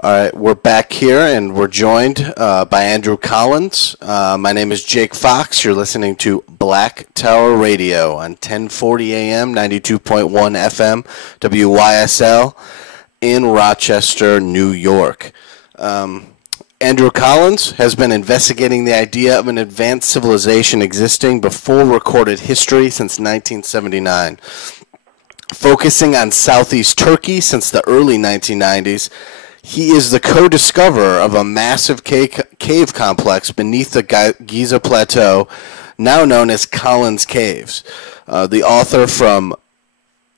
All right, we're back here and we're joined by Andrew Collins. My name is Jake Fox. You're listening to Black Tower Radio on 1040 AM, 92.1 FM, WYSL in Rochester, New York. Andrew Collins has been investigating the idea of an advanced civilization existing before recorded history since 1979. Focusing on southeast Turkey since the early 1990s, he is the co-discoverer of a massive cave complex beneath the Giza Plateau, now known as Collins Caves. The author from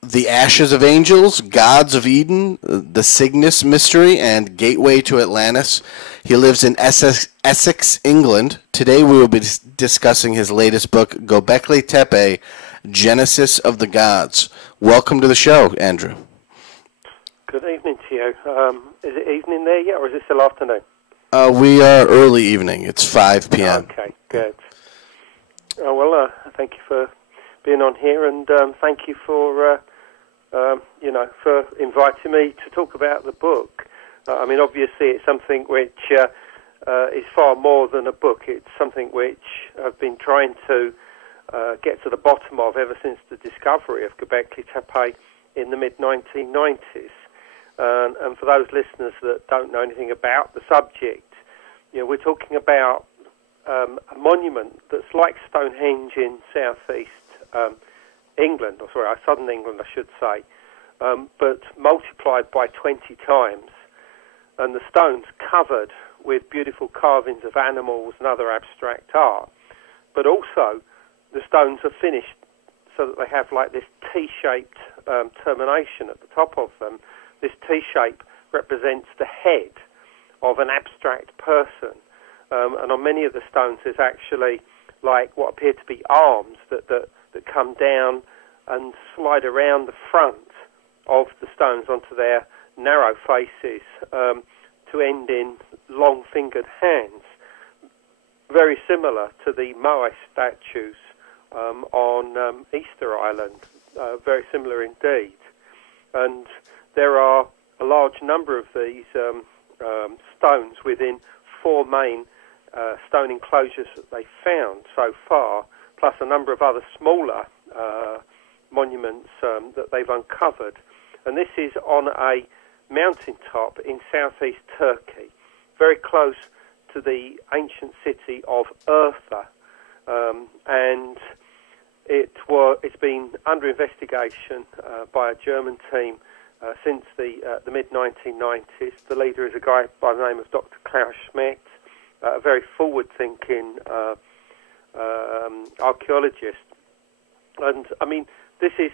The Ashes of Angels, Gods of Eden, The Cygnus Mystery, and Gateway to Atlantis. He lives in Essex, England. Today we will be discussing his latest book, Gobekli Tepe, Genesis of the Gods. Welcome to the show, Andrew. Good evening to you. Is it evening there yet, or is it still afternoon? We are early evening. It's 5 p.m. Okay, good. Thank you for being on here, and thank you for, for inviting me to talk about the book. Obviously, it's something which is far more than a book. It's something which I've been trying to get to the bottom of ever since the discovery of Gobekli Tepe in the mid-1990s. And for those listeners that don't know anything about the subject, we're talking about a monument that's like Stonehenge in southeast England, southern England, I should say, but multiplied by 20 times, and the stones covered with beautiful carvings of animals and other abstract art. But also, the stones are finished so that they have like this T-shaped termination at the top of them. This T-shape represents the head of an abstract person. And on many of the stones, there's actually like what appear to be arms that come down and slide around the front of the stones onto their narrow faces to end in long-fingered hands. Very similar to the Moai statues on Easter Island. Very similar indeed. And there are a large number of these stones within four main stone enclosures that they found so far, plus a number of other smaller monuments that they've uncovered. And this is on a mountaintop in southeast Turkey, very close to the ancient city of Urfa. And it's been under investigation by a German team since the mid-1990s. The leader is a guy by the name of Dr. Klaus Schmidt, a very forward-thinking archaeologist. And, this is,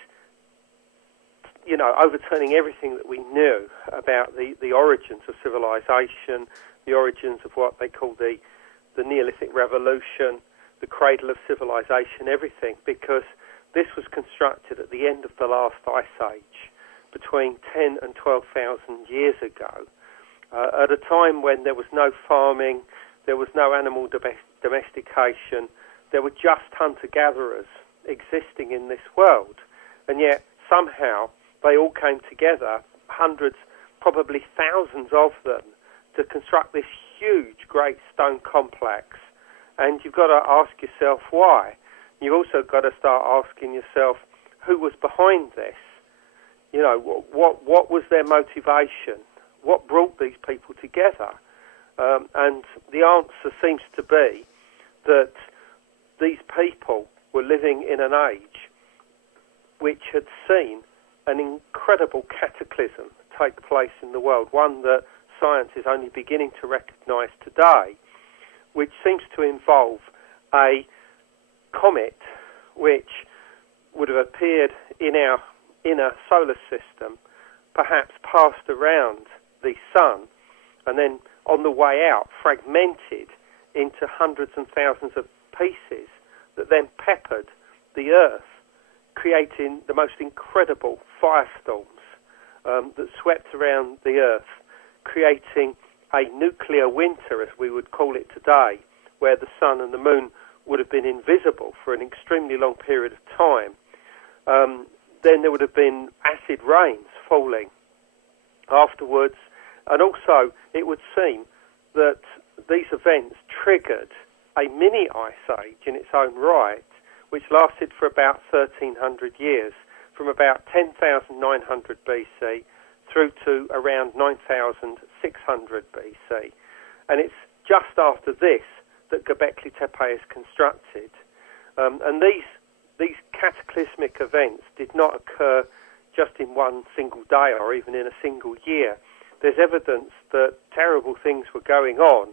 overturning everything that we knew about the origins of civilization, the origins of what they call the Neolithic Revolution, the cradle of civilization, everything, because this was constructed at the end of the last ice age, between 10 and 12,000 years ago, at a time when there was no farming, there was no animal domestication, there were just hunter-gatherers existing in this world. And yet, somehow, they all came together, hundreds, probably thousands of them, to construct this huge, great stone complex. And you've got to ask yourself why. You've also got to start asking yourself who was behind this. What was their motivation? What brought these people together? And the answer seems to be that these people were living in an age which had seen an incredible cataclysm take place in the world, one that science is only beginning to recognize today, which seems to involve a comet which would have appeared in our inner solar system, perhaps passed around the sun, and then on the way out fragmented into hundreds and thousands of pieces that then peppered the Earth, creating the most incredible firestorms that swept around the Earth, creating a nuclear winter, as we would call it today, where the sun and the moon would have been invisible for an extremely long period of time. Then there would have been acid rains falling. Afterwards, And also, it would seem that these events triggered a mini ice age in its own right, which lasted for about 1,300 years, from about 10,900 BC through to around 9,600 BC. And it's just after this that Gobekli Tepe is constructed. And these cataclysmic events did not occur just in one single day or even in a single year. There's evidence that terrible things were going on,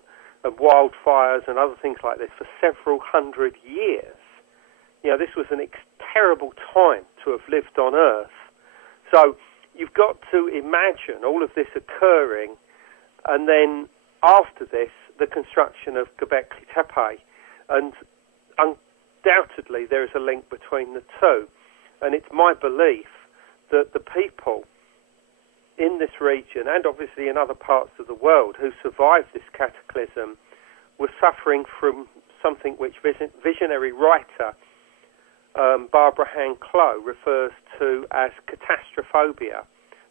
and wildfires and other things like this, for several hundred years. You know, this was a terrible time to have lived on Earth. So you've got to imagine all of this occurring, and then after this, the construction of Gobekli Tepe. And undoubtedly there is a link between the two. And it's my belief that the people in this region, and obviously in other parts of the world, who survived this cataclysm were suffering from something which visionary writer Barbara Hand-Clough refers to as catastrophobia,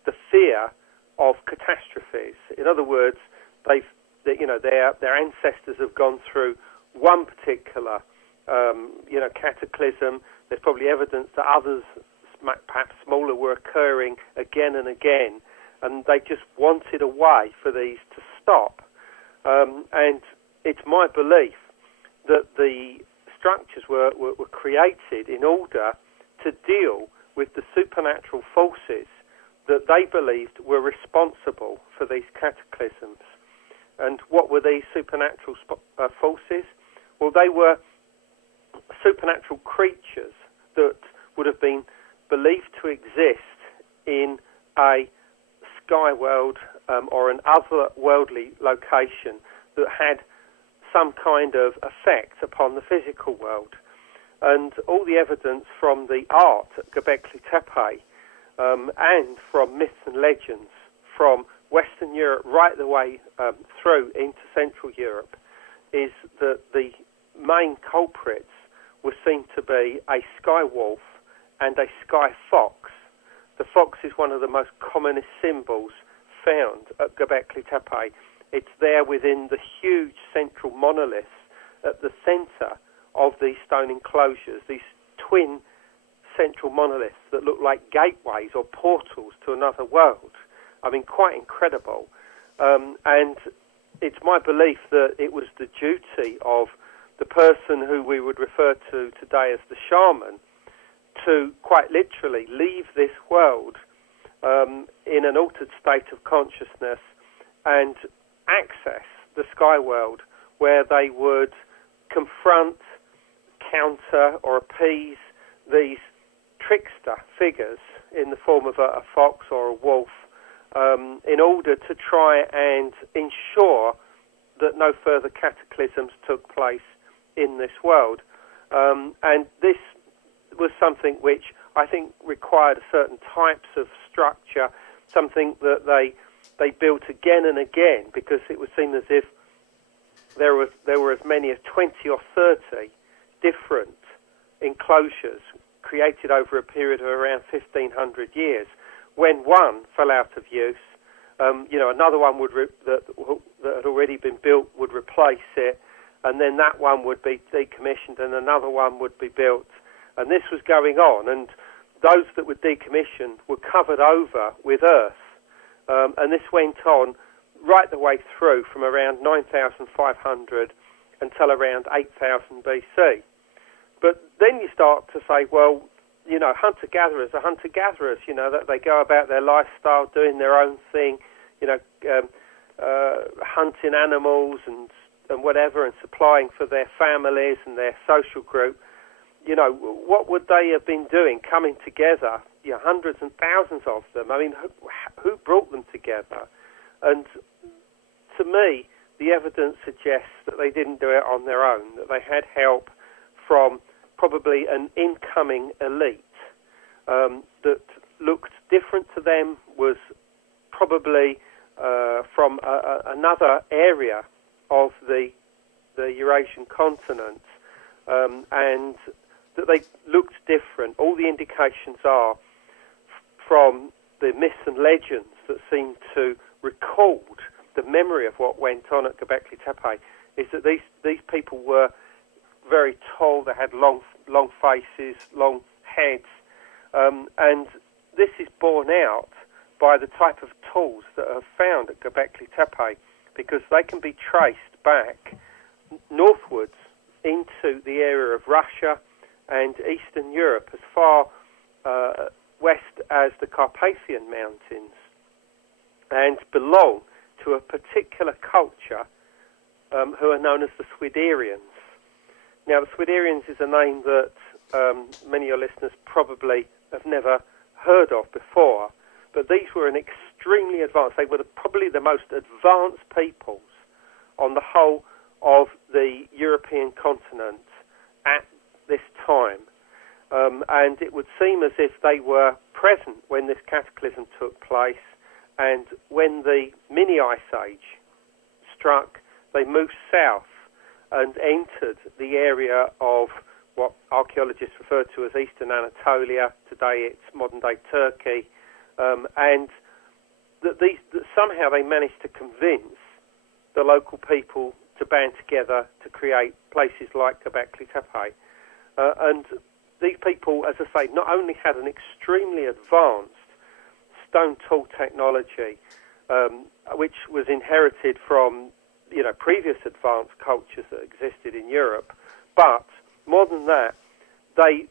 the fear of catastrophes. In other words, their ancestors have gone through one particular cataclysm. There's probably evidence that others, perhaps smaller, were occurring again and again, and they just wanted a way for these to stop. And it's my belief that the structures were created in order to deal with the supernatural forces that they believed were responsible for these cataclysms. And what were these supernatural forces? Well, they were supernatural creatures that would have been believed to exist in a sky world or an otherworldly location that had some kind of effect upon the physical world. And all the evidence from the art at Gobekli Tepe and from myths and legends from Western Europe right the way through into Central Europe is that the main culprits were seen to be a sky wolf and a sky fox. The fox is one of the most commonest symbols found at Gobekli Tepe. It's there within the huge central monoliths at the centre of these stone enclosures, these twin central monoliths that look like gateways or portals to another world. I mean, quite incredible. And it's my belief that it was the duty of the person who we would refer to today as the shaman to quite literally leave this world in an altered state of consciousness and access the sky world, where they would confront, counter or appease these trickster figures in the form of a fox or a wolf, in order to try and ensure that no further cataclysms took place in this world. And this was something which I think required certain types of structure, something that they built again and again, because it would seem as if there were as many as 20 or 30 different enclosures created over a period of around 1,500 years. When one fell out of use, another one that had already been built would replace it, and then that one would be decommissioned and another one would be built. And this was going on, and those that were decommissioned were covered over with earth. And this went on right the way through from around 9,500 until around 8,000 BC. But then you start to say, well, hunter-gatherers are hunter-gatherers, that they go about their lifestyle doing their own thing, hunting animals and whatever, and supplying for their families and their social group. What would they have been doing, coming together, hundreds and thousands of them? I mean, who brought them together? And to me, the evidence suggests that they didn't do it on their own, that they had help from probably an incoming elite that looked different to them, was probably from another area of the Eurasian continent, and that they looked different. All the indications are from the myths and legends that seem to recalled the memory of what went on at Gobekli Tepe is that these people were very tall. They had long faces, long heads, and this is borne out by the type of tools that are found at Gobekli Tepe, because they can be traced back northwards into the area of Russia and Eastern Europe, as far west as the Carpathian Mountains, and belong to a particular culture who are known as the Swiderians. Now, the Swiderians is a name that many of your listeners probably have never heard of before, but these were an extremely advanced, they were probably the most advanced peoples on the whole of the European continent at this time. And it would seem as if they were present when this cataclysm took place, and when the mini ice age struck, they moved south and entered the area of what archaeologists refer to as Eastern Anatolia. Today it's modern-day Turkey, and that somehow they managed to convince the local people to band together to create places like Gobekli Tepe. And these people, as I say, not only had an extremely advanced stone tool technology, which was inherited from previous advanced cultures that existed in Europe, but more than that, they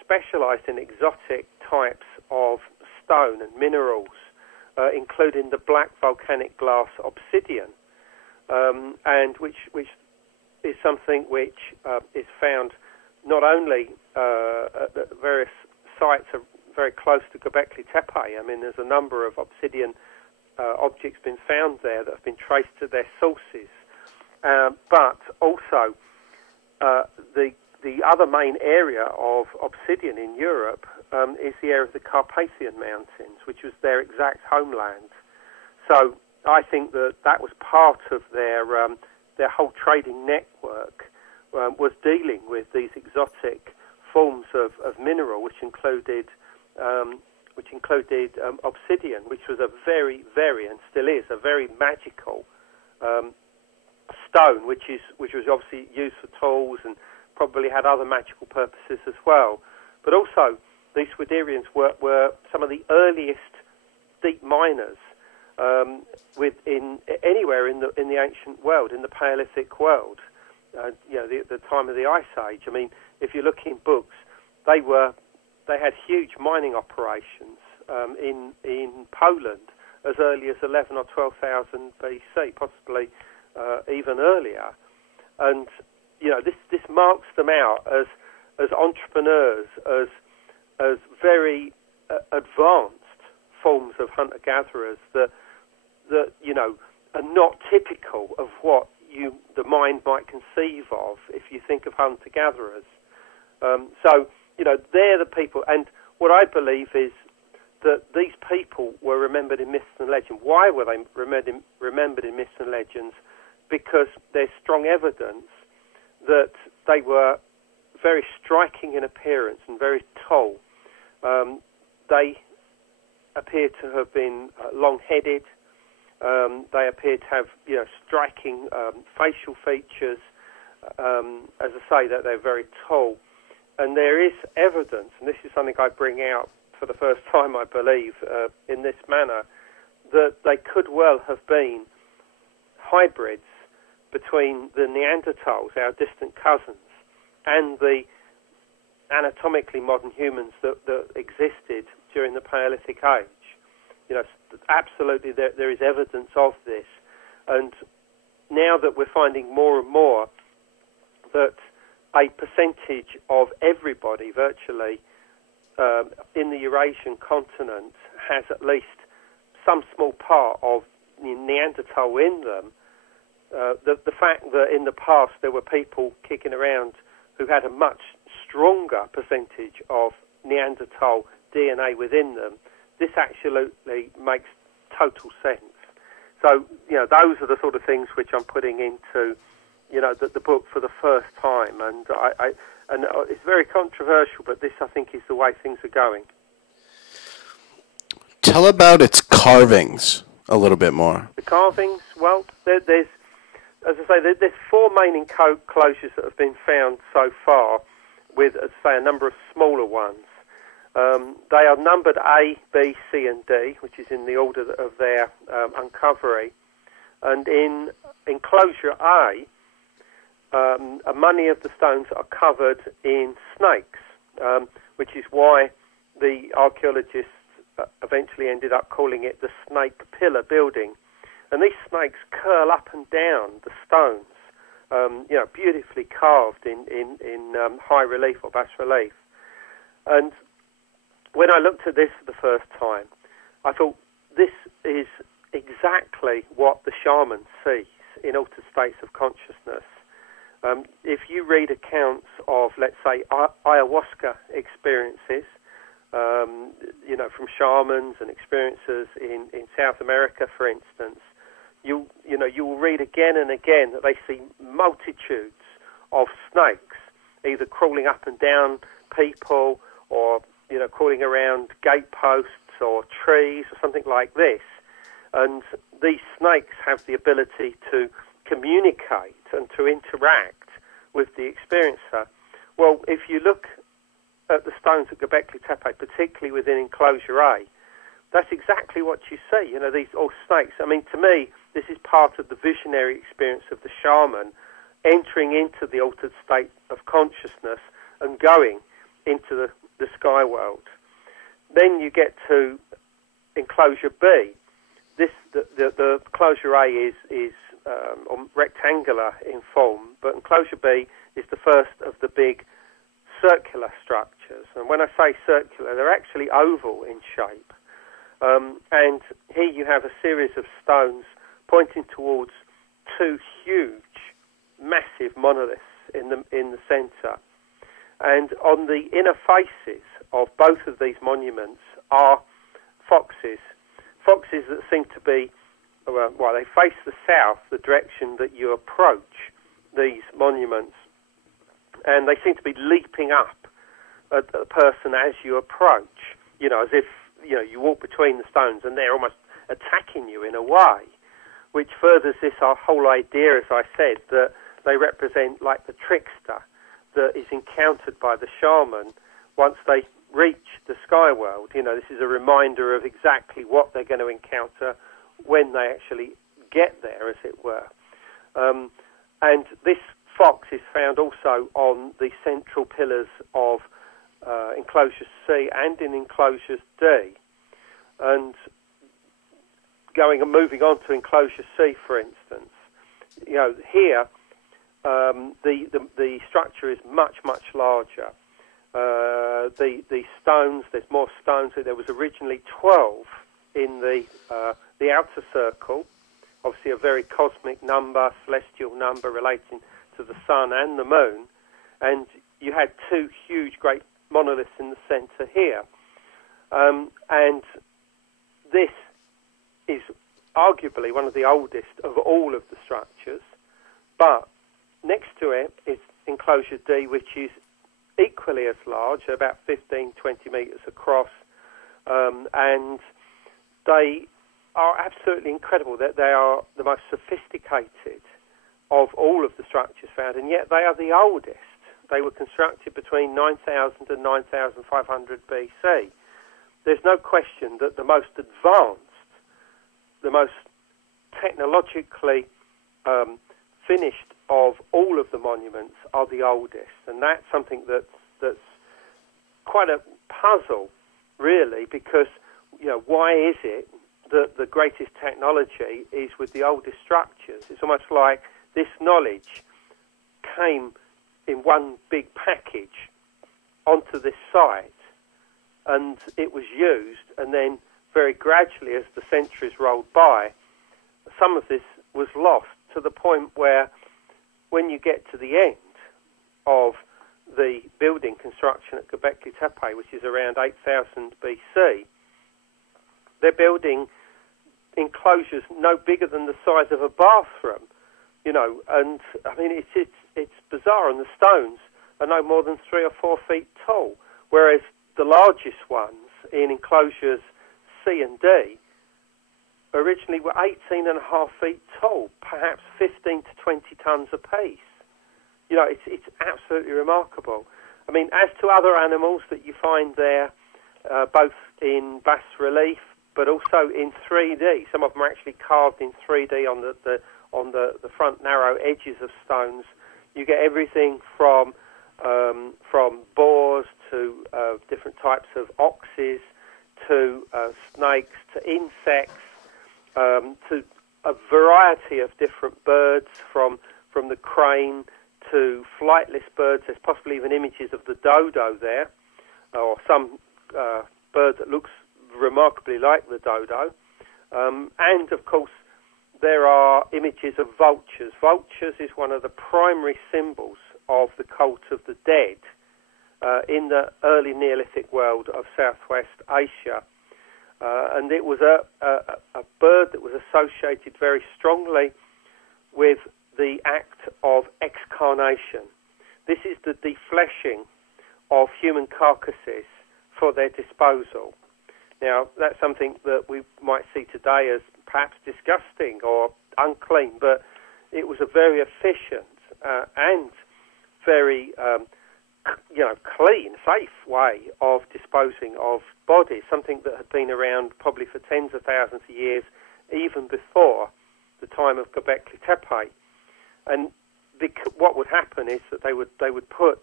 specialised in exotic types of stone and minerals, including the black volcanic glass obsidian, and which is something which is found not only at various sites very close to Gobekli Tepe. I mean, there's a number of obsidian objects been found there that have been traced to their sources, but also the other main area of obsidian in Europe is the area of the Carpathian Mountains, which was their exact homeland. So I think that was part of their whole trading network, was dealing with these exotic forms of mineral, which included obsidian, which was a very, very, and still is, a very magical stone, which was obviously used for tools and probably had other magical purposes as well. But also, these Swiderians were some of the earliest deep miners anywhere in the ancient world, in the Paleolithic world. The time of the Ice Age. I mean, if you look in books, they had huge mining operations in Poland as early as 11 or 12,000 BC, possibly even earlier. And this marks them out as entrepreneurs, as very advanced forms of hunter-gatherers that are not typical of what the mind might conceive of if you think of hunter-gatherers. So they're the people, and what I believe is that these people were remembered in myths and legends. Why were they remembered in myths and legends? Because there's strong evidence that they were very striking in appearance and very tall. They appear to have been long-headed. They appear to have striking facial features. As I say, that they're very tall. And there is evidence, and this is something I bring out for the first time, I believe, in this manner, that they could well have been hybrids between the Neanderthals, our distant cousins, and the anatomically modern humans that existed during the Paleolithic Age. Absolutely there is evidence of this. And now that we're finding more and more that a percentage of everybody virtually in the Eurasian continent has at least some small part of Neanderthal in them, the fact that in the past there were people kicking around who had a much stronger percentage of Neanderthal DNA within them, this absolutely makes total sense. So, those are the sort of things which I'm putting into, the book for the first time, and and it's very controversial, but this, I think, is the way things are going. Tell about its carvings. a little bit more. The carvings, well, there's, as I say, there's four main enclosures that have been found so far, with, as I say, a number of smaller ones. They are numbered A, B, C, and D, which is in the order of their uncovery. And in enclosure A, many of the stones are covered in snakes, which is why the archaeologists eventually ended up calling it the snake pillar building. And these snakes curl up and down the stones, beautifully carved in high relief or bas relief. And when I looked at this for the first time, I thought this is exactly what the shaman sees in altered states of consciousness. If you read accounts of, let's say, ayahuasca experiences, from shamans and experiencers in South America, for instance, you will read again and again that they see multitudes of snakes either crawling up and down people or crawling around gateposts or trees or something like this. And these snakes have the ability to communicate and to interact with the experiencer. Well, if you look at the stones at Gobekli Tepe, particularly within enclosure A, that's exactly what you see. These all snakes. I mean, to me, this is part of the visionary experience of the shaman entering into the altered state of consciousness and going into the sky world. Then you get to enclosure B. The enclosure A is rectangular in form, but enclosure B is the first of the big circular structures. And when I say circular, they're actually oval in shape. And here you have a series of stones pointing towards two huge, massive monoliths in the centre. And on the inner faces of both of these monuments are foxes that seem to be, they face the south, the direction that you approach these monuments, and they seem to be leaping up at the person as you approach, as if, you walk between the stones and they're almost attacking you in a way, which furthers this our whole idea, as I said, that they represent like the trickster that is encountered by the shaman once they reach the sky world. This is a reminder of exactly what they're going to encounter when they actually get there, as it were. And this fox is found also on the central pillars of enclosure C and in enclosures D. And moving on to enclosure C, for instance, here the structure is much, much larger. The stones, there's more stones. There was originally 12 in the outer circle, obviously a very cosmic number, celestial number relating to the sun and the moon, and you had two huge, great monoliths in the centre here. And this is arguably one of the oldest of all of the structures, but next to it is enclosure D, which is equally as large, about 15, 20 metres across, and they are absolutely incredible. That they are the most sophisticated of all of the structures found, and yet they are the oldest. They were constructed between 9,000 and 9,500 BC. There's no question that the most advanced, the most technologically finished of all of the monuments are the oldest, and that's something that's quite a puzzle, really, because why is it that the greatest technology is with the oldest structures? It's almost like this knowledge came in one big package onto this site, and it was used, and then very gradually, as the centuries rolled by, some of this was lost to the point where, when you get to the end of the building construction at Gobekli Tepe, which is around 8,000 BC, they're building enclosures no bigger than the size of a bathroom, and I mean it's bizarre, and the stones are no more than 3 or 4 feet tall, whereas the largest ones in enclosures C and D originally were 18.5 feet tall, perhaps 15 to 20 tons apiece. You know, it's absolutely remarkable. I mean, as to other animals that you find there, both in bas relief, but also in 3D. Some of them are actually carved in 3D on the front narrow edges of stones. You get everything from boars to different types of oxes, to snakes, to insects, to a variety of different birds, from the crane to flightless birds. There's possibly even images of the dodo there, or some bird that looks remarkably like the dodo. And, of course, there are images of vultures. Vultures is one of the primary symbols of the cult of the dead in the early Neolithic world of Southwest Asia. And it was a bird that was associated very strongly with the act of excarnation. This is the defleshing of human carcasses for their disposal. Now, that's something that we might see today as perhaps disgusting or unclean, but it was a very efficient and very clean, safe way of disposing of bodies, something that had been around probably for tens of thousands of years, even before the time of Gobekli Tepe. And what would happen is that they would put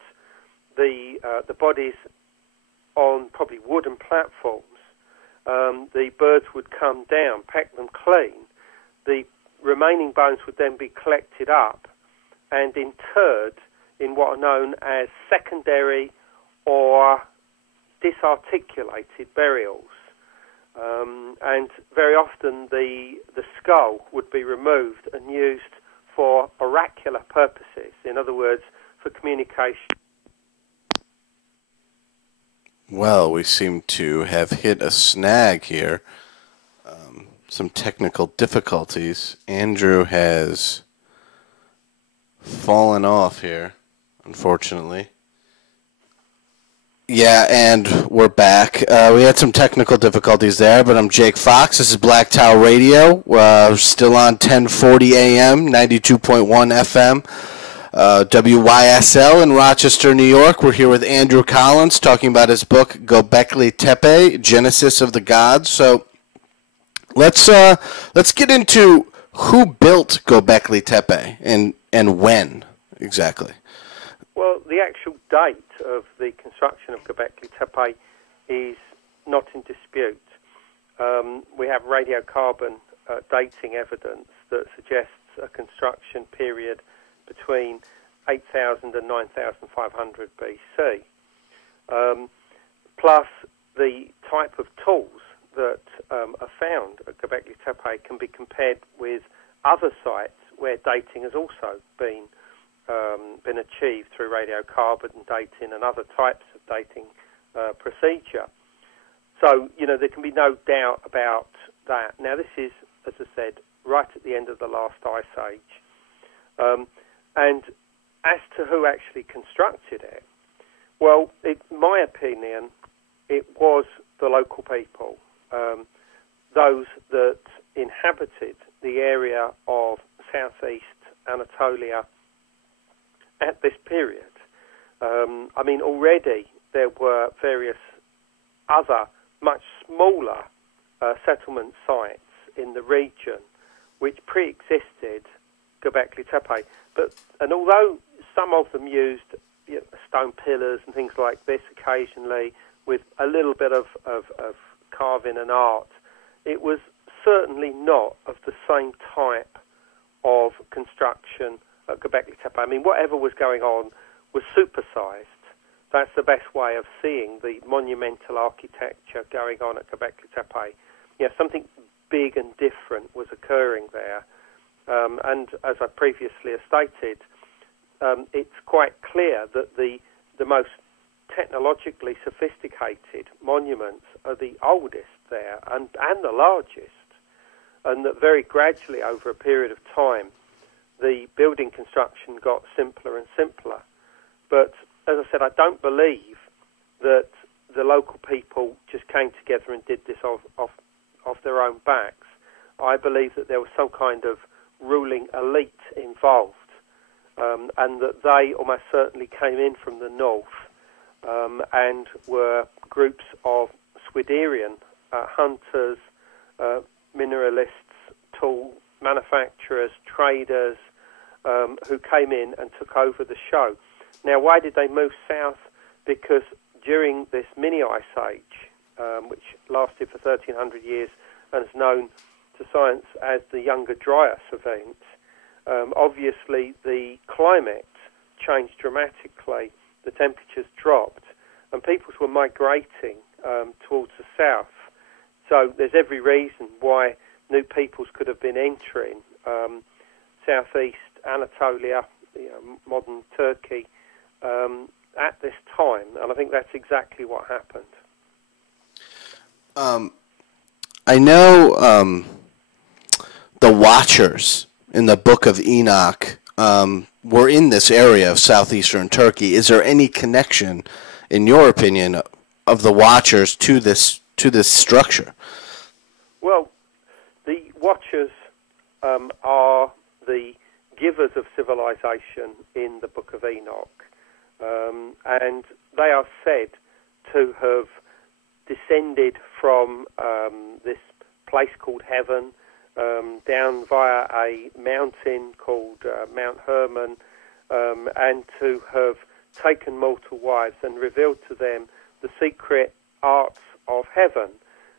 the bodies on probably wooden platforms. The birds would come down, peck them clean. The remaining bones would then be collected up and interred in what are known as secondary or disarticulated burials. And very often the skull would be removed and used for oracular purposes, in other words, for communication. Well, we seem to have hit a snag here. Some technical difficulties. Andrew has fallen off here, unfortunately. Yeah, and we're back. We had some technical difficulties there, but I'm Jake Fox. This is Black Tower Radio. We're still on 1040 AM, 92.1 FM. WYSL in Rochester, New York. We're here with Andrew Collins talking about his book, Gobekli Tepe, Genesis of the Gods. So let's get into who built Gobekli Tepe and when exactly. Well, the actual date of the construction of Gobekli Tepe is not in dispute. We have radiocarbon dating evidence that suggests a construction period between 8,000 and 9,500 BC. Plus, the type of tools that are found at Gobekli Tepe can be compared with other sites where dating has also been achieved through radiocarbon dating and other types of dating procedure. So, there can be no doubt about that. Now, this is, as I said, right at the end of the last ice age. And as to who actually constructed it, well, in my opinion, it was the local people, those that inhabited the area of southeast Anatolia at this period. Already there were various other much smaller settlement sites in the region which pre-existed Gobekli Tepe. And although some of them used stone pillars and things like this occasionally with a little bit of carving and art, it was certainly not of the same type of construction at Gobekli Tepe. Whatever was going on was supersized. That's the best way of seeing the monumental architecture going on at Gobekli Tepe. Something big and different was occurring there. And as I previously have stated, it's quite clear that the most technologically sophisticated monuments are the oldest there and the largest, and that very gradually over a period of time the building construction got simpler and simpler. But as I said, I don't believe that the local people just came together and did this off their own backs. I believe that there was some kind of ruling elite involved, and that they almost certainly came in from the north and were groups of Swiderian hunters, mineralists, tool manufacturers, traders, who came in and took over the show. Now, why did they move south? Because during this mini ice age, which lasted for 1,300 years and is known to science as the Younger Dryas event, obviously the climate changed dramatically, the temperatures dropped, and peoples were migrating towards the south. So there's every reason why new peoples could have been entering southeast Anatolia, modern Turkey, at this time, and I think that's exactly what happened. I know the Watchers in the Book of Enoch were in this area of southeastern Turkey. Is there any connection, in your opinion, of the Watchers to this structure? Well, the Watchers are the givers of civilization in the Book of Enoch, and they are said to have descended from this place called heaven down via a mountain called Mount Hermon, and to have taken mortal wives and revealed to them the secret arts of heaven.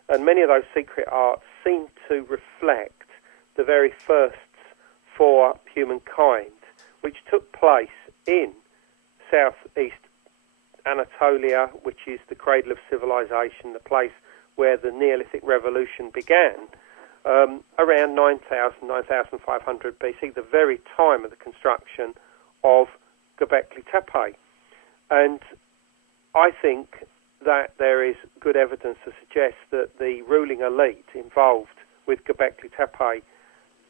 And many of those secret arts seem to reflect the very firsts for humankind, which took place in southeast Anatolia, which is the cradle of civilization, the place where the Neolithic Revolution began, around 9,000, 9,500 BC, the very time of the construction of Gobekli Tepe. And I think that there is good evidence to suggest that the ruling elite involved with Gobekli Tepe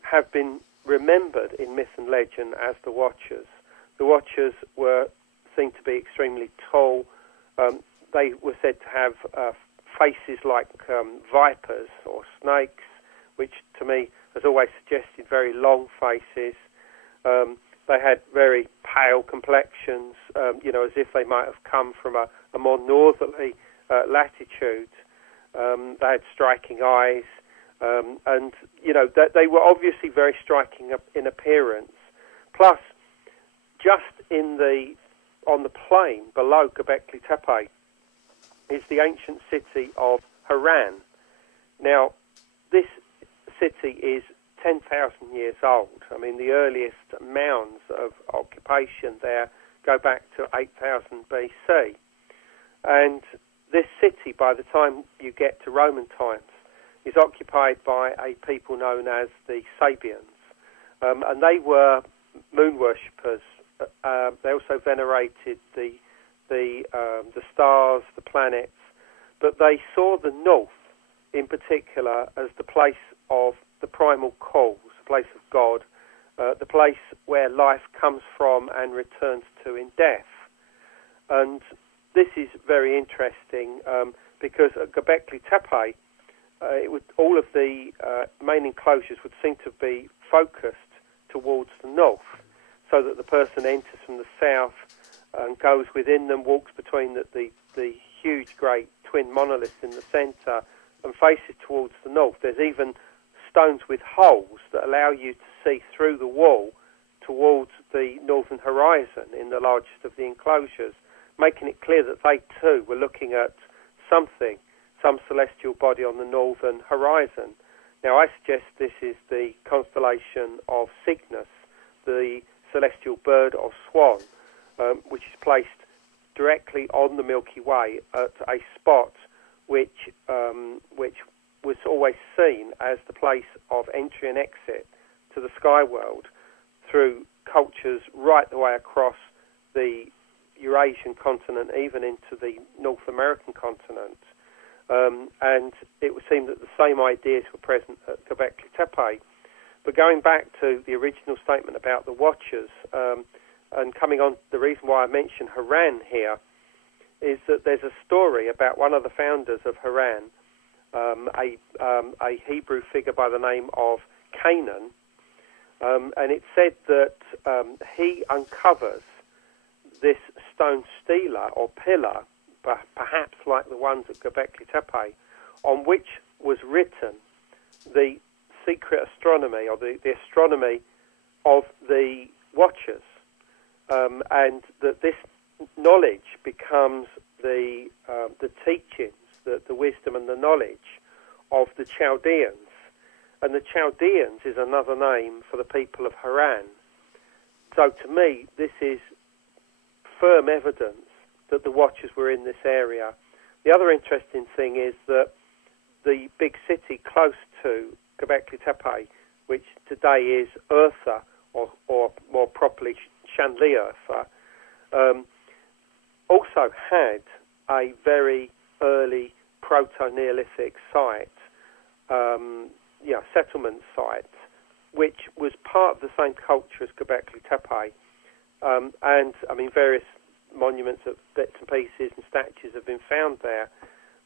have been remembered in myth and legend as the Watchers. The Watchers were seen to be extremely tall. They were said to have faces like vipers or snakes, which to me has always suggested very long faces. They had very pale complexions, as if they might have come from a more northerly latitude. They had striking eyes, and they were obviously very striking in appearance. Plus, just on the plain below Gobekli Tepe is the ancient city of Haran. Now, this city is 10,000 years old. I mean, the earliest mounds of occupation there go back to 8,000 BC. And this city, by the time you get to Roman times, is occupied by a people known as the Sabians. And they were moon worshippers. They also venerated the stars, the planets, but they saw the north in particular as the place of the primal cause, the place of God, the place where life comes from and returns to in death. And this is very interesting because at Gobekli Tepe, all of the main enclosures would seem to be focused towards the north, so that the person enters from the south and goes within them, walks between the huge, great twin monoliths in the centre and faces towards the north. There's even stones with holes that allow you to see through the wall towards the northern horizon in the largest of the enclosures, making it clear that they too were looking at some celestial body on the northern horizon. Now, I suggest this is the constellation of Cygnus, the celestial bird or swan, which is placed directly on the Milky Way at a spot which was always seen as the place of entry and exit to the sky world through cultures right the way across the Eurasian continent, even into the North American continent. And it would seem that the same ideas were present at Gobekli Tepe. But going back to the original statement about the Watchers, and coming on, the reason why I mention Haran here is that there's a story about one of the founders of Haran a Hebrew figure by the name of Canaan, and it said that he uncovers this stone stela or pillar, perhaps like the ones at Gobekli Tepe, on which was written the secret astronomy, or the astronomy of the Watchers, and that this knowledge becomes the teachings, the wisdom and the knowledge of the Chaldeans. And the Chaldeans is another name for the people of Haran. So to me, this is firm evidence that the Watchers were in this area. The other interesting thing is that the big city close to Gobekli Tepe, which today is Urfa, or more properly Shanli Urfa, also had a very early proto-Neolithic site, settlement site, which was part of the same culture as Gobekli Tepe. And, I mean, various monuments of bits and pieces and statues have been found there.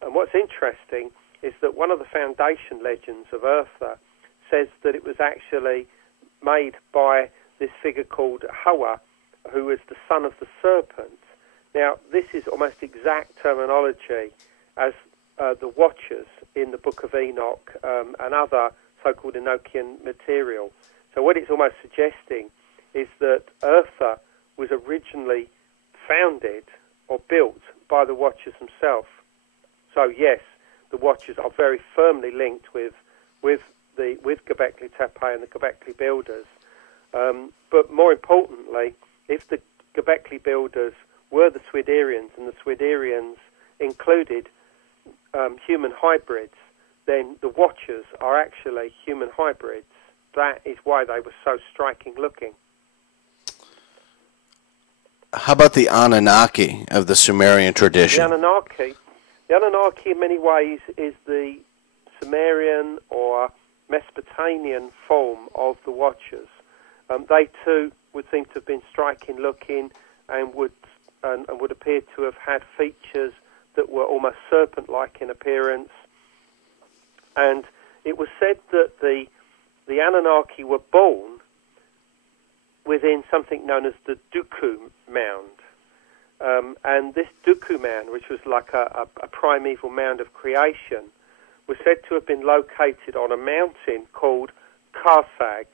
And what's interesting is that one of the foundation legends of Urfa says that it was actually made by this figure called Hawa, who was the son of the serpent. Now, this is almost exact terminology as the Watchers in the Book of Enoch and other so-called Enochian material. So what it's almost suggesting is that Urfa was originally founded or built by the Watchers themselves. So yes, the Watchers are very firmly linked with Gobekli Tepe and the Gobekli builders. But more importantly, if the Gobekli builders were the Swiderians, and the Swiderians included human hybrids, then the Watchers are actually human hybrids. That is why they were so striking looking. How about the Anunnaki of the Sumerian tradition? The Anunnaki in many ways is the Sumerian or Mesopotamian form of the Watchers. They too would seem to have been striking looking and would appear to have had features that were almost serpent-like in appearance. And it was said that the Anunnaki were born within something known as the Dooku Mound. And this Dooku Mound, which was like a primeval mound of creation, was said to have been located on a mountain called Karsag.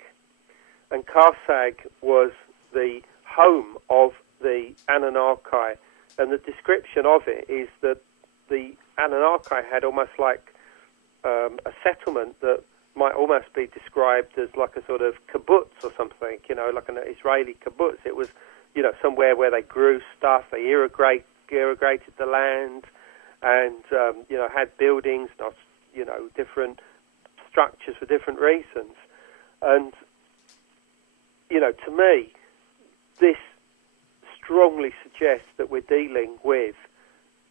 And Karsag was the home of the Anunnaki. And the description of it is that the Anunnaki had almost like a settlement that might almost be described as like a sort of kibbutz or something, like an Israeli kibbutz. It was, somewhere where they grew stuff, they irrigated the land, and, had buildings, different structures for different reasons. And, to me, this strongly suggests that we're dealing with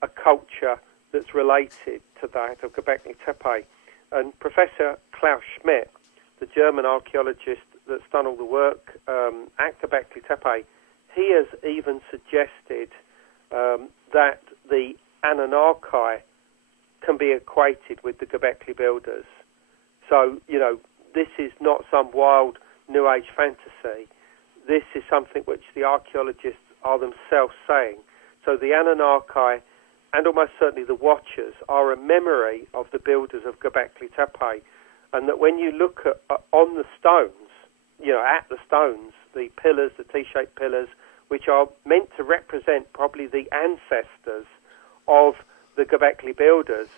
a culture that's related to that of Gobekli Tepe. And Professor Klaus Schmidt, the German archaeologist that's done all the work at Gobekli Tepe, he has even suggested that the Anunnaki can be equated with the Gobekli builders. So, this is not some wild New Age fantasy. This is something which the archaeologists are themselves saying. So the Anunnaki, and almost certainly the Watchers, are a memory of the builders of Gobekli Tepe, and that when you look on the stones, at the stones, the pillars, the T-shaped pillars, which are meant to represent probably the ancestors of the Gobekli builders,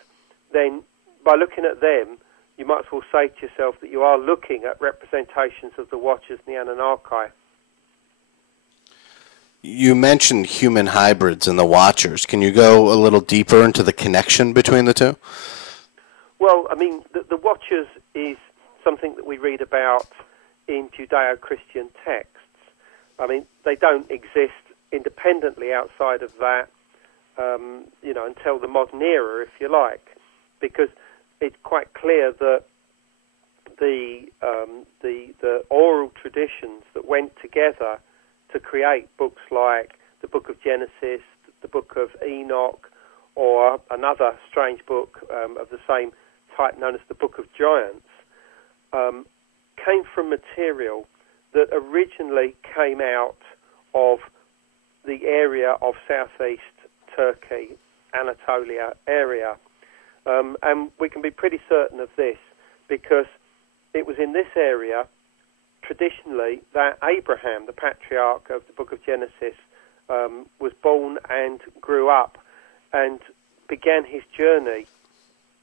then by looking at them, you might as well say to yourself that you are looking at representations of the Watchers and the Anunnaki. You mentioned human hybrids and the Watchers. Can you go a little deeper into the connection between the two? Well, I mean, the Watchers is something that we read about in Judeo-Christian texts. I mean, they don't exist independently outside of that, until the modern era, if you like, because it's quite clear that the oral traditions that went together to create books like the Book of Genesis, the Book of Enoch, or another strange book of the same type known as the Book of Giants, came from material that originally came out of the area of southeast Turkey, Anatolia area. And we can be pretty certain of this because it was in this area, traditionally, that Abraham, the patriarch of the book of Genesis, was born and grew up and began his journey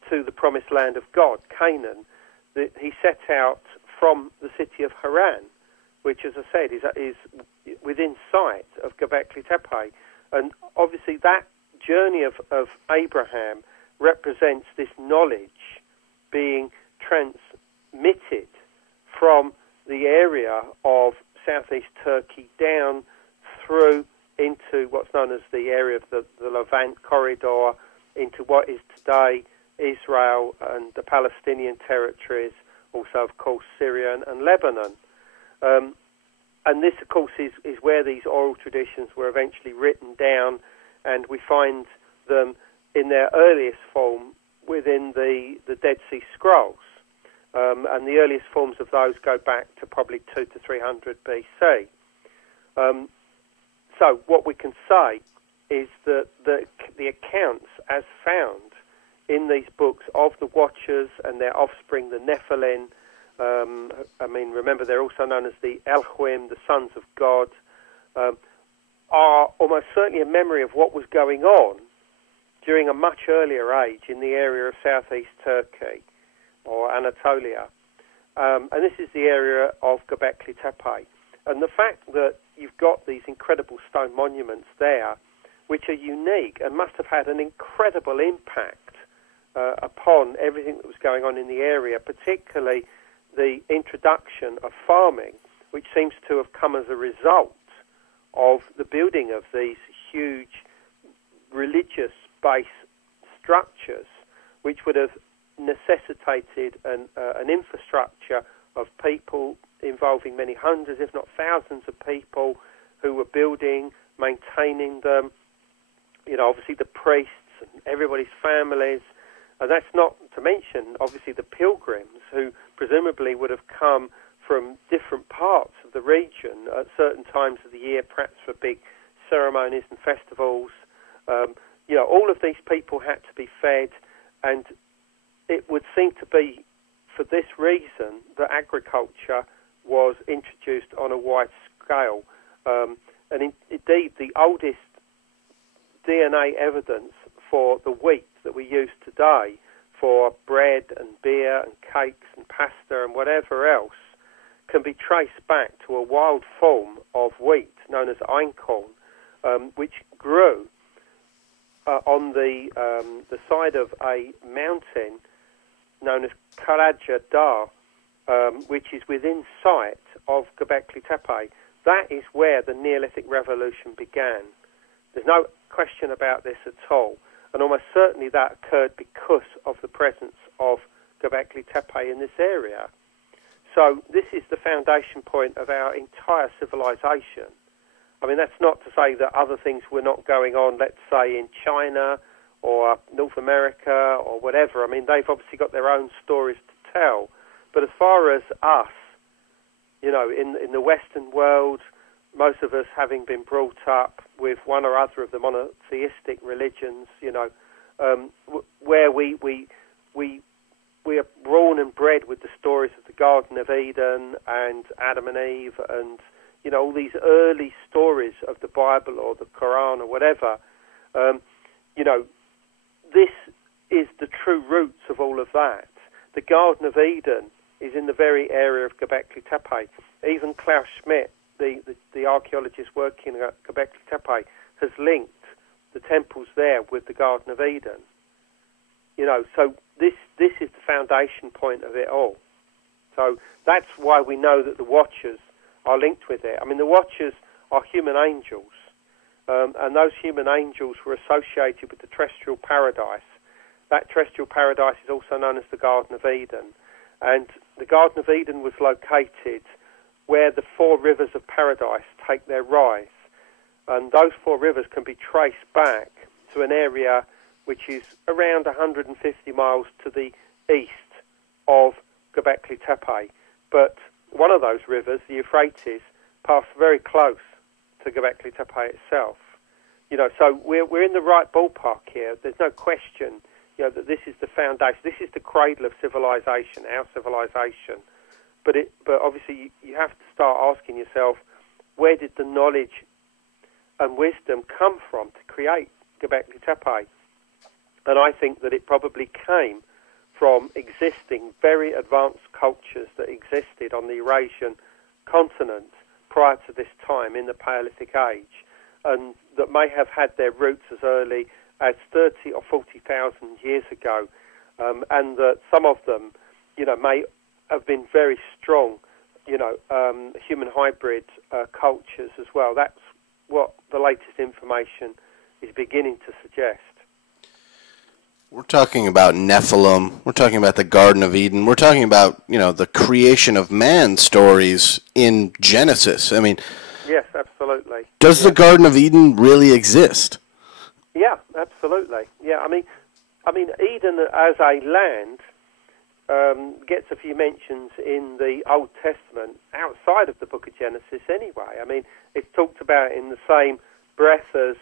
to the promised land of God, Canaan. He set out from the city of Haran, which, as I said, is within sight of Gobekli Tepe. And obviously that journey of Abraham represents this knowledge being transmitted from the area of southeast Turkey down through into what's known as the area of the Levant corridor, into what is today Israel and the Palestinian territories, also, of course, Syria and Lebanon. And this, of course, is where these oral traditions were eventually written down, and we find them in their earliest form within the Dead Sea Scrolls. And the earliest forms of those go back to probably 200 to 300 BC. So what we can say is that the accounts as found in these books of the Watchers and their offspring, the Nephilim, remember they're also known as the Elohim, the sons of God, are almost certainly a memory of what was going on during a much earlier age in the area of southeast Turkey or Anatolia. And this is the area of Gobekli Tepe. And the fact that you've got these incredible stone monuments there, which are unique and must have had an incredible impact upon everything that was going on in the area, particularly the introduction of farming, which seems to have come as a result of the building of these huge religious base structures, which would have necessitated an infrastructure of people involving many hundreds, if not thousands of people who were building, maintaining them, obviously the priests and everybody's families. And that's not to mention, obviously, the pilgrims who presumably would have come from different parts of the region at certain times of the year, perhaps for big ceremonies and festivals. All of these people had to be fed, and it would seem to be for this reason that agriculture was introduced on a wide scale. And indeed, the oldest DNA evidence for the wheat that we use today for bread and beer and cakes and pasta and whatever else can be traced back to a wild form of wheat known as einkorn, which grew on the side of a mountain known as Karaja Dar, which is within sight of Gobekli Tepe. That is where the Neolithic Revolution began. There's no question about this at all. And almost certainly that occurred because of the presence of Gobekli Tepe in this area. So this is the foundation point of our entire civilization. I mean, that's not to say that other things were not going on, let's say, in China or North America or whatever. I mean, they've obviously got their own stories to tell. But as far as us, in the Western world, most of us having been brought up with one or other of the monotheistic religions, where we are born and bred with the stories of the Garden of Eden and Adam and Eve and, all these early stories of the Bible or the Quran or whatever. This is the true roots of all of that. The Garden of Eden is in the very area of Gobekli Tepe. Even Klaus Schmidt, the archaeologist working at Gobekli Tepe, has linked the temples there with the Garden of Eden. So this is the foundation point of it all. So that's why we know that the Watchers are linked with it. I mean, the Watchers are human angels, and those human angels were associated with the terrestrial paradise. That terrestrial paradise is also known as the Garden of Eden. And the Garden of Eden was located where the four rivers of paradise take their rise. And those four rivers can be traced back to an area which is around 150 miles to the east of Gobekli Tepe. But one of those rivers, the Euphrates, passed very close to Gobekli Tepe itself. So we're in the right ballpark here. There's no question, that this is the foundation. This is the cradle of civilization, our civilization. But obviously you have to start asking yourself, where did the knowledge and wisdom come from to create Gobekli Tepe? And I think that it probably came from existing very advanced cultures that existed on the Eurasian continent prior to this time in the Paleolithic Age, and that may have had their roots as early as 30 or 40,000 years ago, and that some of them, may have been very strong, human hybrid cultures as well. That's what the latest information is beginning to suggest. We're talking about Nephilim. We're talking about the Garden of Eden. We're talking about, the creation of man stories in Genesis. I mean, yes, absolutely. Does the Garden of Eden really exist? Yeah, absolutely. Yeah, I mean, Eden as a land gets a few mentions in the Old Testament outside of the Book of Genesis. Anyway, I mean, it's talked about in the same breath as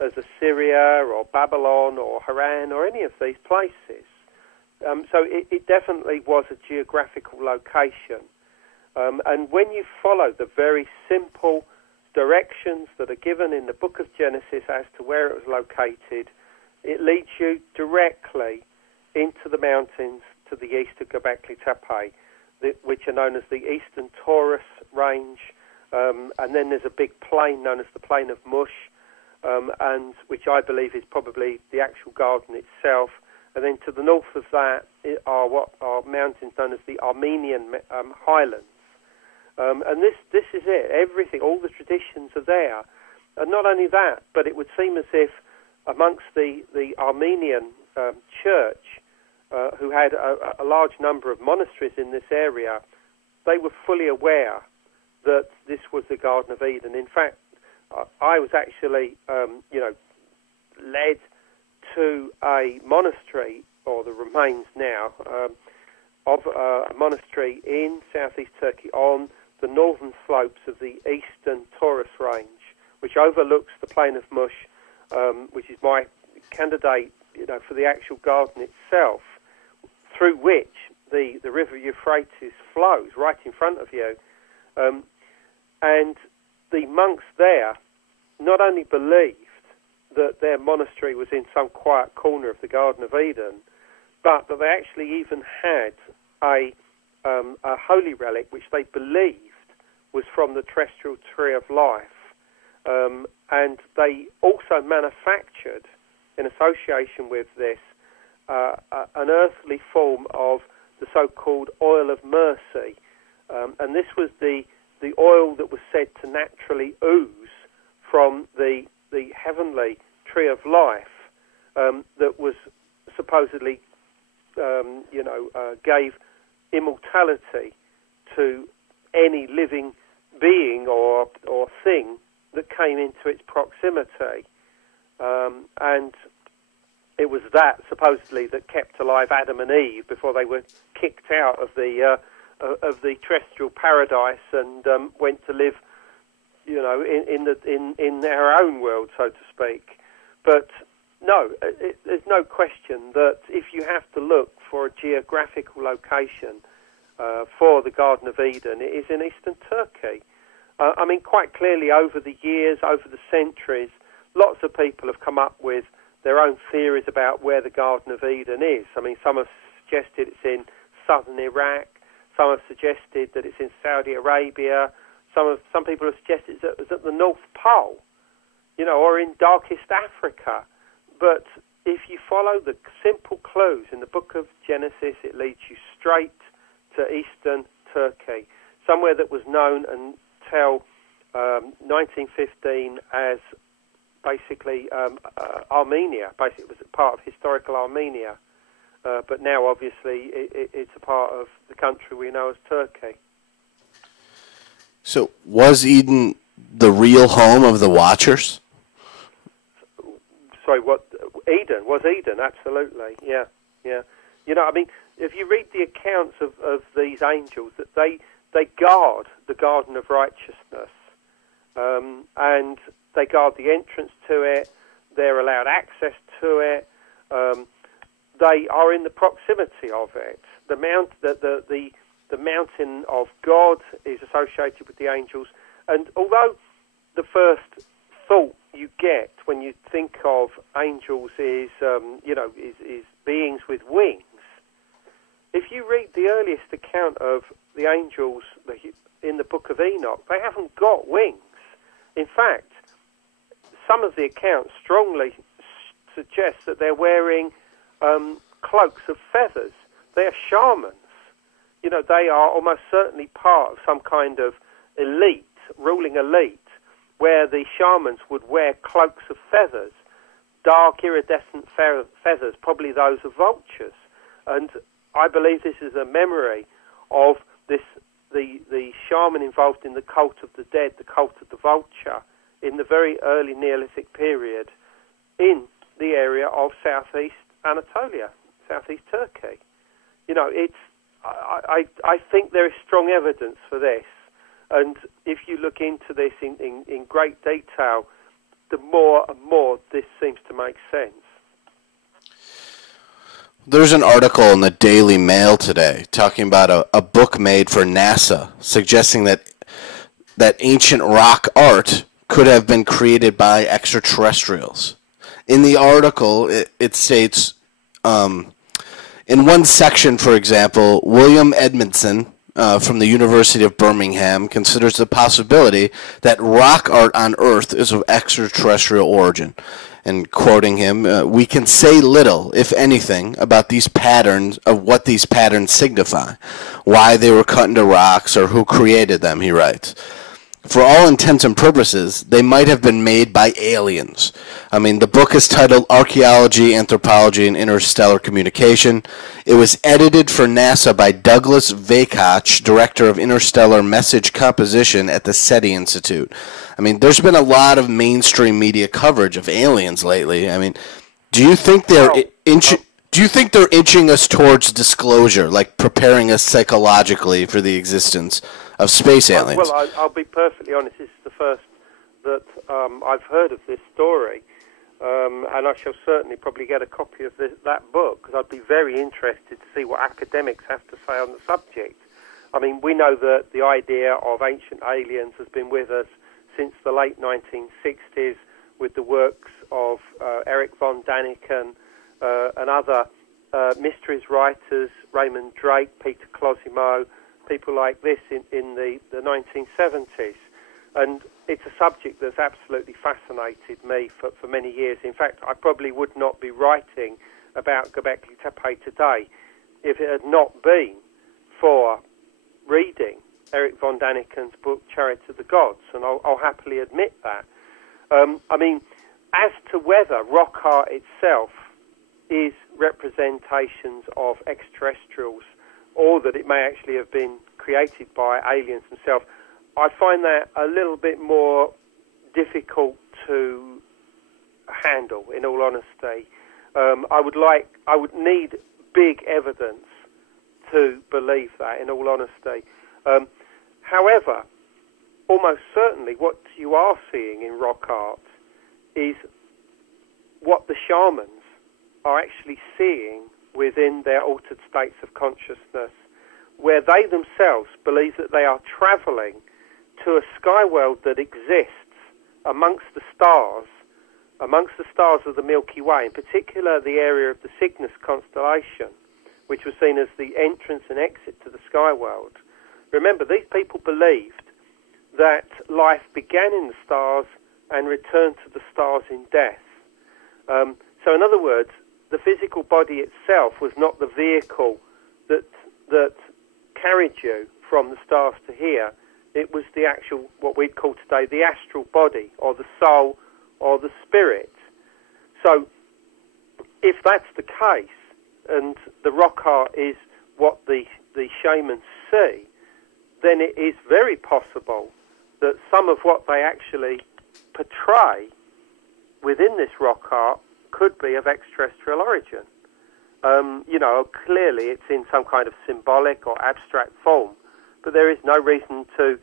Assyria or Babylon or Haran or any of these places. So it definitely was a geographical location. And when you follow the very simple directions that are given in the Book of Genesis as to where it was located, it leads you directly into the mountains to the east of Gobekli Tepe, which are known as the Eastern Taurus Range. And then there's a big plain known as the Plain of Mush, and which I believe is probably the actual garden itself. And then to the north of that are what are mountains known as the Armenian Highlands. And this is it. Everything, all the traditions are there. And not only that, but it would seem as if amongst the Armenian church, who had a large number of monasteries in this area, they were fully aware that this was the Garden of Eden. In fact, I was actually, led to a monastery, or the remains now, of a monastery in southeast Turkey on the northern slopes of the Eastern Taurus Range, which overlooks the Plain of Mush, which is my candidate, for the actual garden itself, through which the river Euphrates flows right in front of you. And the monks there not only believed that their monastery was in some quiet corner of the Garden of Eden, but that they actually even had a holy relic which they believed was from the terrestrial tree of life. And they also manufactured, in association with this, an earthly form of the so-called oil of mercy. And this was the oil that was said to naturally ooze from the heavenly tree of life, that was supposedly, gave immortality to any living being or thing that came into its proximity. And it was that, supposedly, that kept alive Adam and Eve before they were kicked out of the terrestrial paradise and went to live, in their own world, so to speak. But no, there's no question that if you have to look for a geographical location for the Garden of Eden, it is in eastern Turkey. Quite clearly over the years, over the centuries, lots of people have come up with their own theories about where the Garden of Eden is. Some have suggested it's in southern Iraq. Some have suggested that it's in Saudi Arabia. Some people have suggested it's at the North Pole, or in darkest Africa. But if you follow the simple clues in the Book of Genesis, it leads you straight to eastern Turkey, somewhere that was known until 1915 as basically Armenia. Basically, it was part of historical Armenia. But now, obviously, it's a part of the country we know as Turkey. So, was Eden the real home of the Watchers? Sorry, what? Eden, absolutely, yeah. if you read the accounts of these angels, that they guard the Garden of Righteousness, and they guard the entrance to it. They're allowed access to it. They are in the proximity of it. The mountain of God is associated with the angels, and although the first thought you get when you think of angels is beings with wings, if you read the earliest account of the angels in the Book of Enoch, they haven't got wings. In fact, some of the accounts strongly suggest that they're wearing cloaks of feathers. They are shamans. You know, they are almost certainly part of some kind of elite, ruling elite, where the shamans would wear cloaks of feathers, dark iridescent feathers, probably those of vultures. And I believe this is a memory of the shaman involved in the cult of the dead, the cult of the vulture, in the very early Neolithic period in the area of southeast Anatolia, southeast Turkey. You know, I think there is strong evidence for this, and if you look into this in great detail, the more and more this seems to make sense. There's an article in the Daily Mail today talking about a book made for NASA, suggesting that ancient rock art could have been created by extraterrestrials. In the article, it states, in one section, for example, William Edmondson from the University of Birmingham considers the possibility that rock art on Earth is of extraterrestrial origin. And quoting him, we can say little, if anything, about these patterns, of what these patterns signify, why they were cut into rocks, or who created them, he writes. For all intents and purposes, they might have been made by aliens. I mean, the book is titled Archaeology, Anthropology, and Interstellar Communication. It was edited for NASA by Douglas Vakoch, Director of Interstellar Message Composition at the SETI Institute. I mean, there's been a lot of mainstream media coverage of aliens lately. I mean, do you think they're inching us towards disclosure, like preparing us psychologically for the existence of space aliens? Well, I'll be perfectly honest. This is the first that I've heard of this story, and I shall certainly probably get a copy of that book, because I'd be very interested to see what academics have to say on the subject. I mean, we know that the idea of ancient aliens has been with us since the late 1960s with the works of Eric von Daniken and other mysteries writers, Raymond Drake, Peter Cosimo, people like this in the 1970s. And it's a subject that's absolutely fascinated me for many years. In fact, I probably would not be writing about Gobekli Tepe today if it had not been for reading Eric von Daniken's book, Chariot of the Gods, and I'll happily admit that. I mean, as to whether rock art itself is representations of extraterrestrials, or that it may actually have been created by aliens themselves, I find that a little bit more difficult to handle, in all honesty. I would need big evidence to believe that, in all honesty. However, almost certainly what you are seeing in rock art is what the shamans are actually seeing within their altered states of consciousness, where they themselves believe that they are travelling to a sky world that exists amongst the stars of the Milky Way, in particular the area of the Cygnus constellation, which was seen as the entrance and exit to the sky world. Remember, these people believed that life began in the stars and returned to the stars in death. So in other words, the physical body itself was not the vehicle that carried you from the stars to here. It was the actual, what we'd call today, the astral body, or the soul, or the spirit. So if that's the case, and the rock art is what the shamans see, then it is very possible that some of what they actually portray within this rock art could be of extraterrestrial origin. Clearly it's in some kind of symbolic or abstract form, but there is no reason to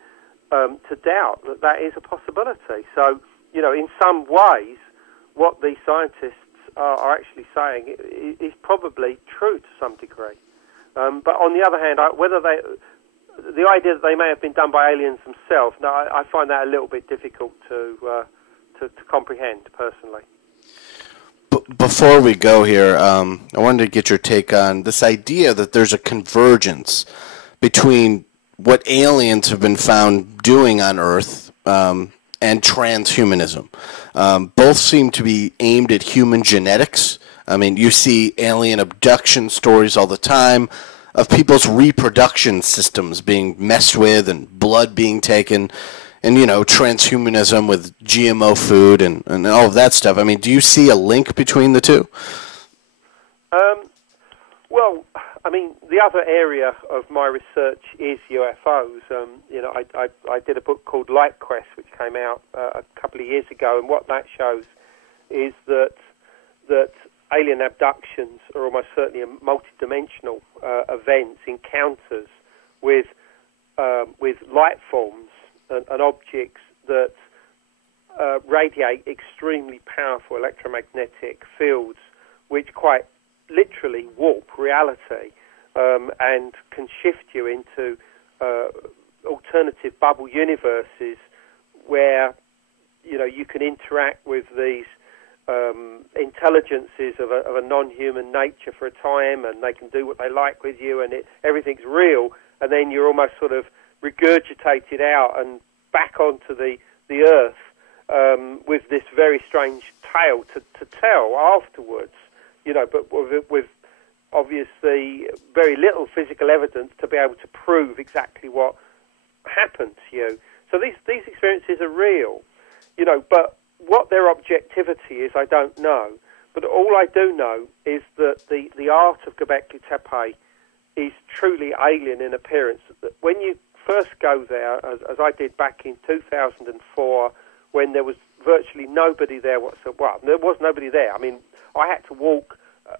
doubt that that is a possibility. So, in some ways, what these scientists are actually saying is probably true to some degree. But on the other hand, the idea that they may have been done by aliens themselves, I find that a little bit difficult to comprehend personally. Before we go here, I wanted to get your take on this idea that there's a convergence between what aliens have been found doing on Earth and transhumanism. Both seem to be aimed at human genetics. I mean, you see alien abduction stories all the time of people's reproduction systems being messed with and blood being taken. And, transhumanism with GMO food and all of that stuff. I mean, do you see a link between the two? Well, I mean, the other area of my research is UFOs. I did a book called Light Quest, which came out a couple of years ago, and what that shows is that alien abductions are almost certainly multidimensional events, encounters with light forms and objects that radiate extremely powerful electromagnetic fields, which quite literally warp reality and can shift you into alternative bubble universes where you can interact with these intelligences of a non-human nature for a time, and they can do what they like with you, and everything's real, and then you're almost sort of regurgitated out and back onto the earth with this very strange tale to tell afterwards, but with obviously very little physical evidence to be able to prove exactly what happened to you. So these experiences are real, but what their objectivity is, I don't know. But all I do know is that the art of Gobekli Tepe is truly alien in appearance. When you first go there, as I did back in 2004, when there was virtually nobody there whatsoever. Well, there was nobody there. I mean, I had to walk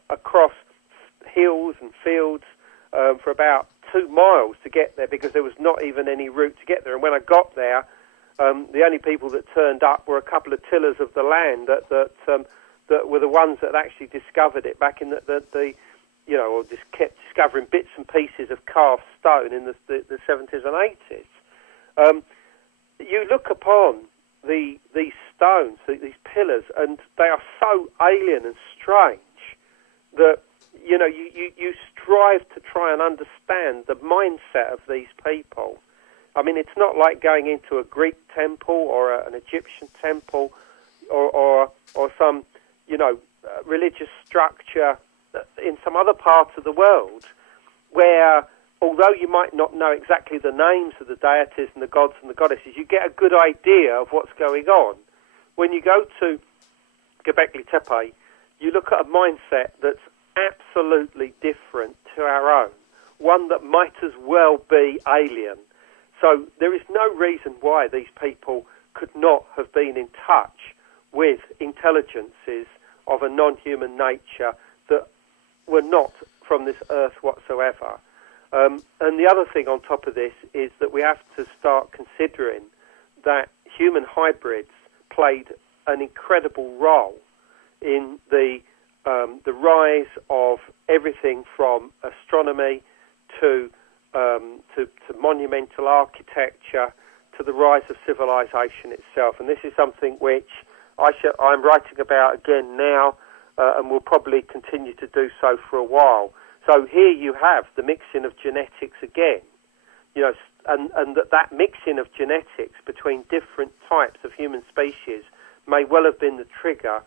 across hills and fields for about 2 miles to get there because there was not even any route to get there. And when I got there, the only people that turned up were a couple of tillers of the land that were the ones that actually discovered it back in or just kept discovering bits and pieces of carved stone in the 70s and 80s. You look upon these stones, these pillars, and they are so alien and strange that you strive to try and understand the mindset of these people. I mean, it's not like going into a Greek temple or an Egyptian temple or some religious structure in some other parts of the world where, although you might not know exactly the names of the deities and the gods and the goddesses, you get a good idea of what's going on. When you go to Gobekli Tepe, you look at a mindset that's absolutely different to our own, one that might as well be alien. So there is no reason why these people could not have been in touch with intelligences of a non-human nature that were not from this earth whatsoever. And the other thing on top of this is that we have to start considering that human hybrids played an incredible role in the rise of everything from astronomy to monumental architecture to the rise of civilization itself. And this is something which I'm writing about again now and will probably continue to do so for a while. So here you have the mixing of genetics again, and that mixing of genetics between different types of human species may well have been the trigger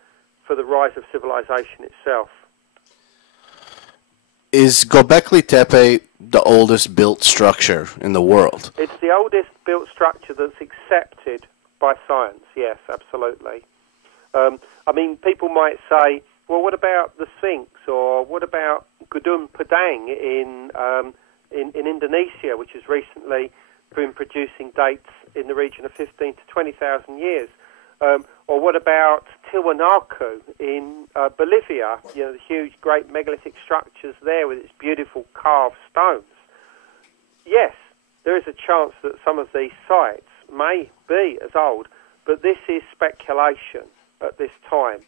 for the rise of civilization itself. Is Gobekli Tepe the oldest built structure in the world? It's the oldest built structure that's accepted by science, yes, absolutely. I mean, people might say, well, what about the Sphinx, or what about Gunung Padang in Indonesia, which has recently been producing dates in the region of 15 to 20,000 years? Or what about Tiwanaku in Bolivia? You know, the huge, great megalithic structures there with its beautiful carved stones. Yes, there is a chance that some of these sites may be as old, but this is speculation at this time.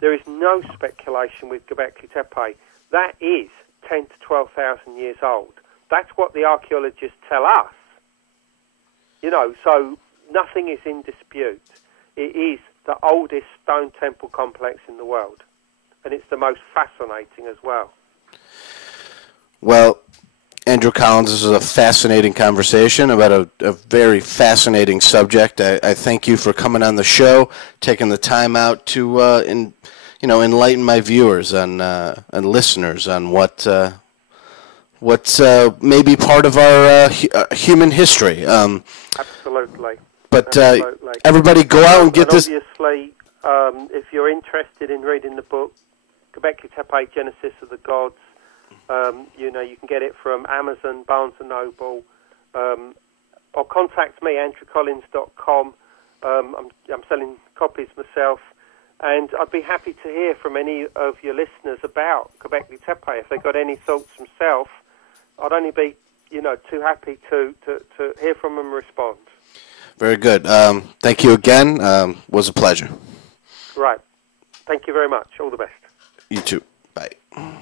There is no speculation with Gobekli Tepe. That is 10 to 12,000 years old. That's what the archaeologists tell us. You know, so nothing is in dispute. It is the oldest stone temple complex in the world, and it's the most fascinating as well. Well, Andrew Collins, this is a fascinating conversation about a very fascinating subject. I thank you for coming on the show, taking the time out to enlighten my viewers and listeners on what's maybe part of our human history. Absolutely. But everybody go out and get this. Obviously, if you're interested in reading the book, Gobekli Tepe, Genesis of the Gods, you can get it from Amazon, Barnes & Noble, or contact me, andrewcollins.com. I'm selling copies myself, and I'd be happy to hear from any of your listeners about Gobekli Tepe. If they've got any thoughts themselves, I'd only be, too happy to hear from them and respond. Very good. Thank you again. Was a pleasure. Right. Thank you very much. All the best. You too. Bye.